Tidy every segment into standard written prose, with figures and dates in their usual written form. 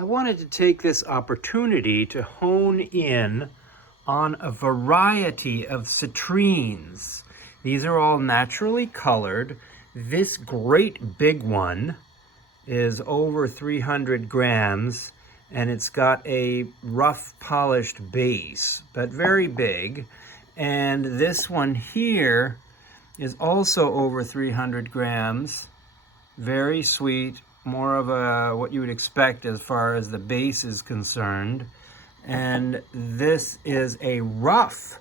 I wanted to take this opportunity to hone in on a variety of citrines. These are all naturally colored. This great big one is over 300 grams, and it's got a rough polished base, but very big. And this one here is also over 300 grams, very sweet, more of a what you would expect as far as the base is concerned. And this is a rough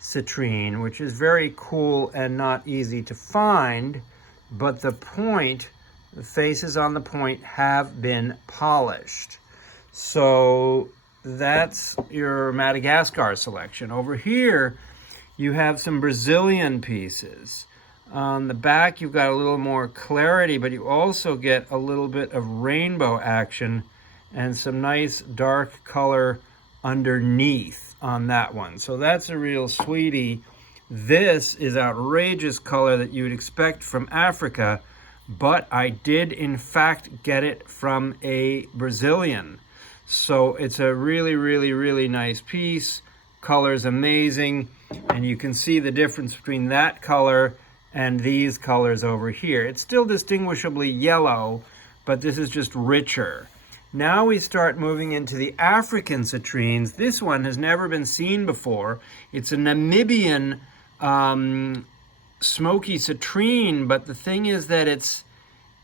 citrine, which is very cool and not easy to find, but the faces on the point have been polished. So that's your Madagascar selection. Over here, you have some Brazilian pieces. On the back, you've got a little more clarity, but you also get a little bit of rainbow action and some nice dark color underneath on that one. So that's a real sweetie. This is outrageous color that you would expect from Africa, but I did in fact get it from a Brazilian. So it's a really, really, really nice piece. Color's amazing, and you can see the difference between that color and these colors over here. It's still distinguishably yellow, but this is just richer. Now we start moving into the African citrines. This one has never been seen before. It's a Namibian smoky citrine, but the thing is that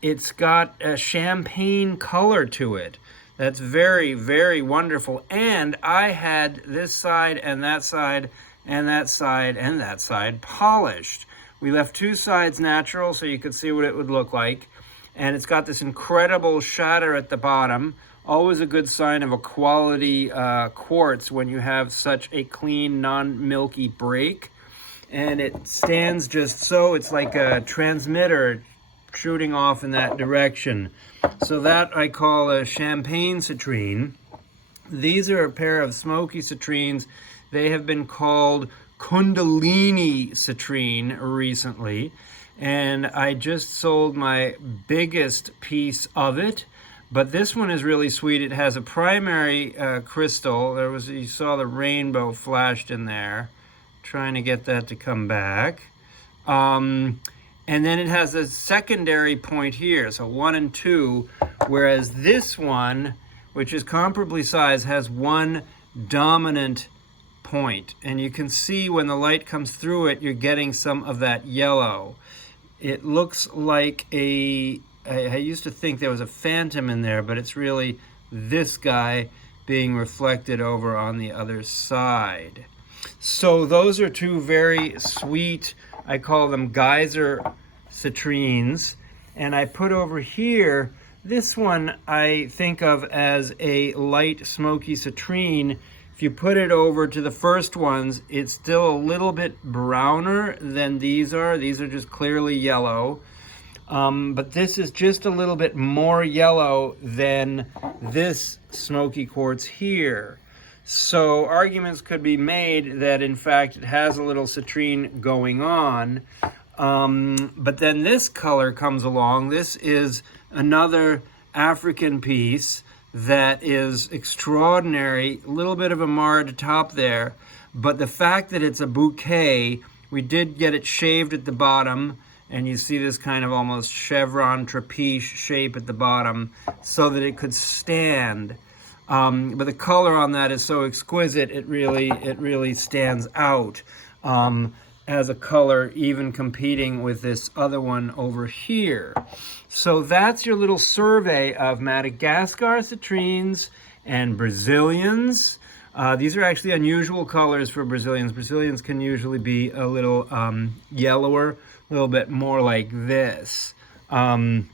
it's got a champagne color to it. That's very, very wonderful. And I had this side and that side and that side and that side polished. We left two sides natural so you could see what it would look like. And it's got this incredible shatter at the bottom. Always a good sign of a quality quartz when you have such a clean, non-milky break. And it stands just so, it's like a transmitter shooting off in that direction. So that I call a champagne citrine. These are a pair of smoky citrines. They have been called Kundalini citrine recently, and I just sold my biggest piece of it. But this one is really sweet. It has a primary crystal. You saw the rainbow flashed in there. Trying to get that to come back. And then it has a secondary point here, so 1 and 2, whereas this one, which is comparably sized, has one dominant point. And you can see when the light comes through it, you're getting some of that yellow. It looks like I used to think there was a phantom in there, but it's really this guy being reflected over on the other side. So those are two very sweet, I call them geyser citrines. And I put over here, this one I think of as a light smoky citrine. If you put it over to the first ones, it's still a little bit browner than these are. These are just clearly yellow. But this is just a little bit more yellow than this smoky quartz here. So arguments could be made that in fact it has a little citrine going on. But then this color comes along. This is another African piece that is extraordinary. A little bit of a marred top there, but the fact that it's a bouquet, we did get it shaved at the bottom, and you see this kind of almost chevron trapeze shape at the bottom so that it could stand. But the color on that is so exquisite, it really stands out as a color, even competing with this other one over here. So that's your little survey of Madagascar citrines and Brazilians. These are actually unusual colors for Brazilians. Brazilians can usually be a little yellower, a little bit more like this. I'm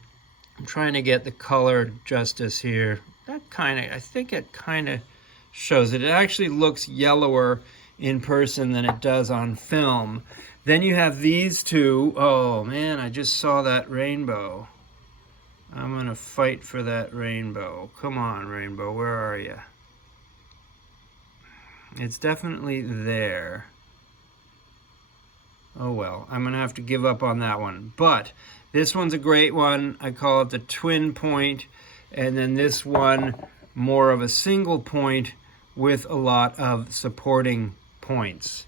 trying to get the color justice here. I think it kind of shows it. It actually looks yellower in person than it does on film. Then you have these two. Oh man, I just saw that rainbow. I'm gonna fight for that rainbow. Come on, rainbow, where are you? It's definitely there. Oh well, I'm gonna have to give up on that one. But this one's a great one. I call it the twin point. And then this one more of a single point with a lot of supporting points.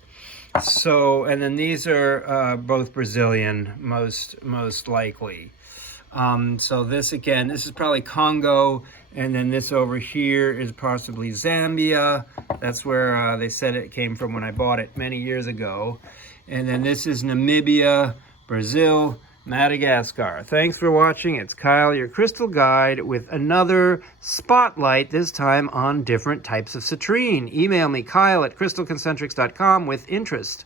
So, and then these are both Brazilian, most likely. So this again, this is probably Congo, and then this over here is possibly Zambia. That's where they said it came from when I bought it many years ago. And then this is Namibia, Brazil, Madagascar. Thanks for watching. It's Kyle, your crystal guide, with another spotlight, this time on different types of citrine. Email me, Kyle@crystalconcentrics.com, with interest.